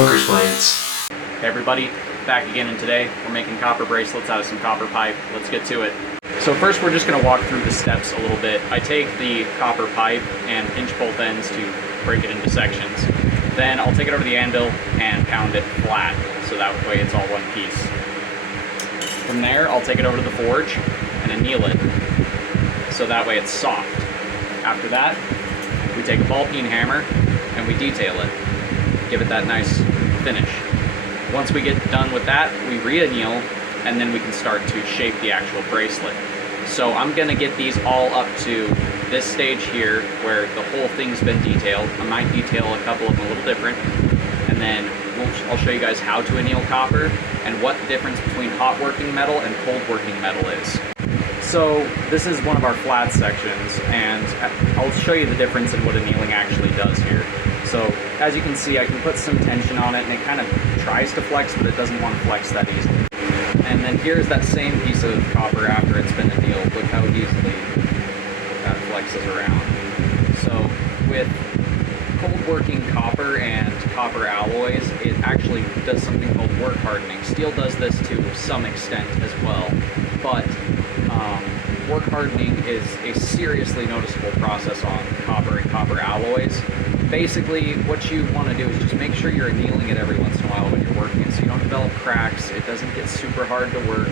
hooker's blades. Hey everybody, back again, and today we're making copper bracelets out of some copper pipe. Let's get to it. So first we're just going to walk through the steps a little bit. I take the copper pipe and pinch both ends to break it into sections. Then I'll take it over the anvil and pound it flat, so that way it's all one piece. From there I'll take it over to the forge and anneal it, so that way it's soft. After that, we take a ball peen hammer and we detail it, give it that nice finish. Once we get done with that, we re-anneal, and then we can start to shape the actual bracelet. So I'm gonna get these all up to this stage here where the whole thing's been detailed. I might detail a couple of them a little different, and then I'll show you guys how to anneal copper and what the difference between hot working metal and cold working metal is. So this is one of our flat sections, and I'll show you the difference in what annealing actually does here. So as you can see, I can put some tension on it, and it kind of tries to flex, but it doesn't want to flex that easily. And then here's that same piece of copper after it's been annealed. Look how easily that flexes around. So with cold working copper and copper alloys, it actually does something called work hardening. Steel does this to some extent as well, but work hardening is a seriously noticeable process on copper and copper alloys. Basically, what you want to do is just make sure you're annealing it every once in a while when you're working it, so you don't develop cracks. It doesn't get super hard to work.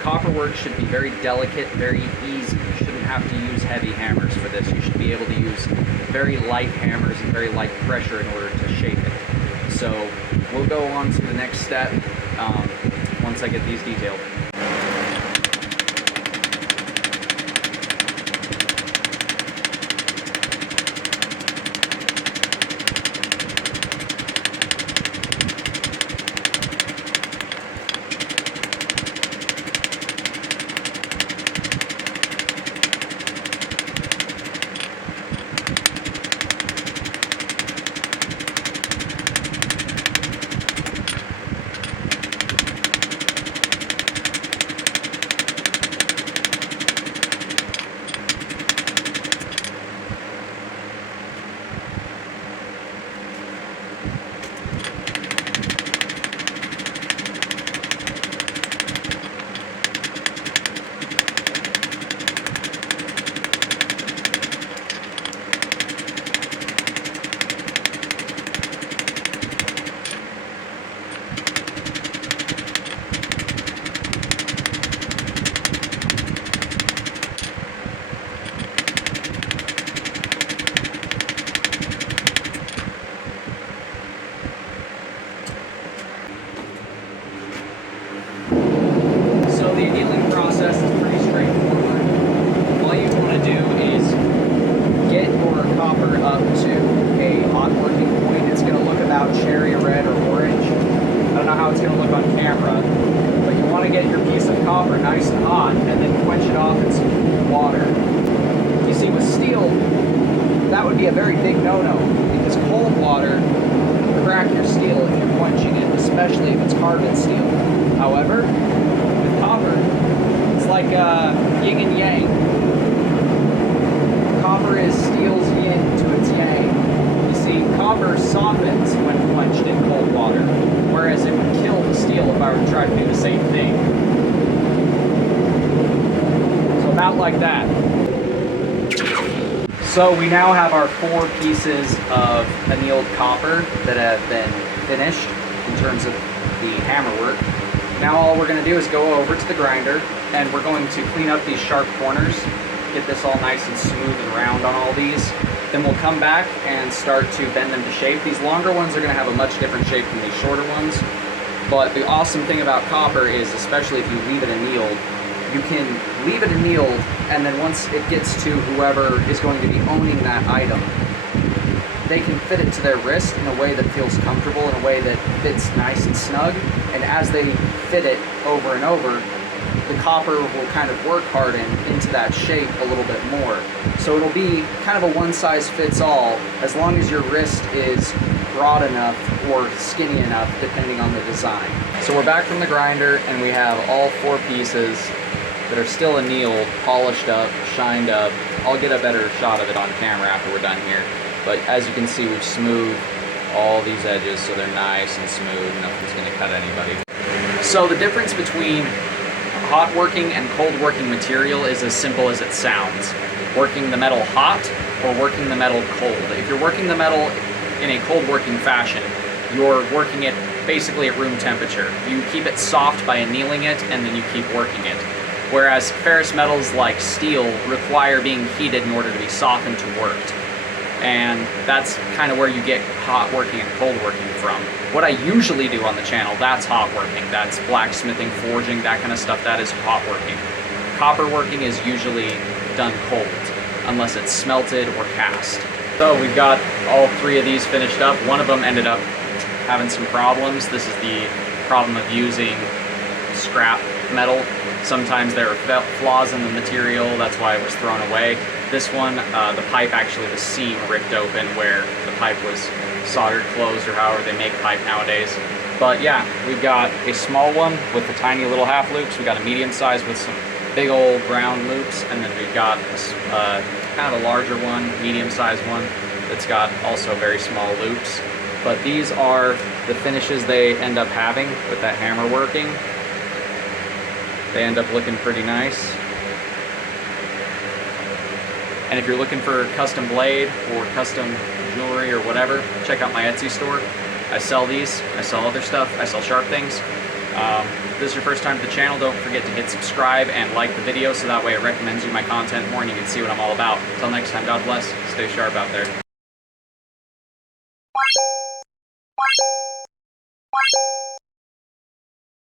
Copper work should be very delicate, very easy. You shouldn't have to use heavy hammers for this. You should be able to use very light hammers and very light pressure in order to shape it. So we'll go on to the next step once I get these detailed. The annealing process is pretty straightforward. All you want to do is get your copper up to a hot working point. It's going to look about cherry red or orange. I don't know how it's going to look on camera, but you want to get your piece of copper nice and hot and then quench it off in some water. You see, with steel, that would be a very big no-no, because cold water will crack your steel if you're quenching it, especially if it's carbon steel. However, copper, it's like yin and yang. Copper is steel's yin to its yang. You see, copper softens when quenched in cold water, whereas it would kill the steel if I were to try to do the same thing. So about like that. So we now have our 4 pieces of annealed copper that have been finished in terms of the hammer work. Now all we're going to do is go over to the grinder, and we're going to clean up these sharp corners, get this all nice and smooth and round on all these. Then we'll come back and start to bend them to shape. These longer ones are going to have a much different shape than these shorter ones. But the awesome thing about copper is, especially if you leave it annealed, you can leave it annealed, and then once it gets to whoever is going to be owning that item, they can fit it to their wrist in a way that feels comfortable, in a way that fits nice and snug. And as they fit it over and over, the copper will kind of work harden into that shape a little bit more. So it'll be kind of a one-size-fits-all, as long as your wrist is broad enough or skinny enough, depending on the design. So we're back from the grinder, and we have all 4 pieces that are still annealed, polished up, shined up. I'll get a better shot of it on camera after we're done here. But as you can see, we've smoothed all these edges so they're nice and smooth, nothing's going to cut anybody. So the difference between hot working and cold working material is as simple as it sounds. Working the metal hot or working the metal cold. If you're working the metal in a cold working fashion, you're working it basically at room temperature. You keep it soft by annealing it and then you keep working it. Whereas ferrous metals like steel require being heated in order to be softened to worked. And that's kind of where you get hot working and cold working from. What I usually do on the channel, that's hot working. That's blacksmithing, forging, that kind of stuff, that is hot working. Copper working is usually done cold, unless it's smelted or cast. So we've got all three of these finished up. One of them ended up having some problems. This is the problem of using scrap metal. Sometimes there are flaws in the material, that's why it was thrown away. This one, the pipe actually, the seam ripped open where the pipe was soldered closed, or however they make pipe nowadays. But yeah, we've got a small one with the tiny little half loops, we got a medium size with some big old round loops, and then we've got kind of a larger one, medium sized one, that's got also very small loops. But these are the finishes they end up having with that hammer working. They end up looking pretty nice. And if you're looking for a custom blade or custom jewelry or whatever, check out my Etsy store. I sell these, I sell other stuff, I sell sharp things. If this is your first time to the channel, don't forget to hit subscribe and like the video so that way it recommends you my content more and you can see what I'm all about. Until next time, God bless, stay sharp out there.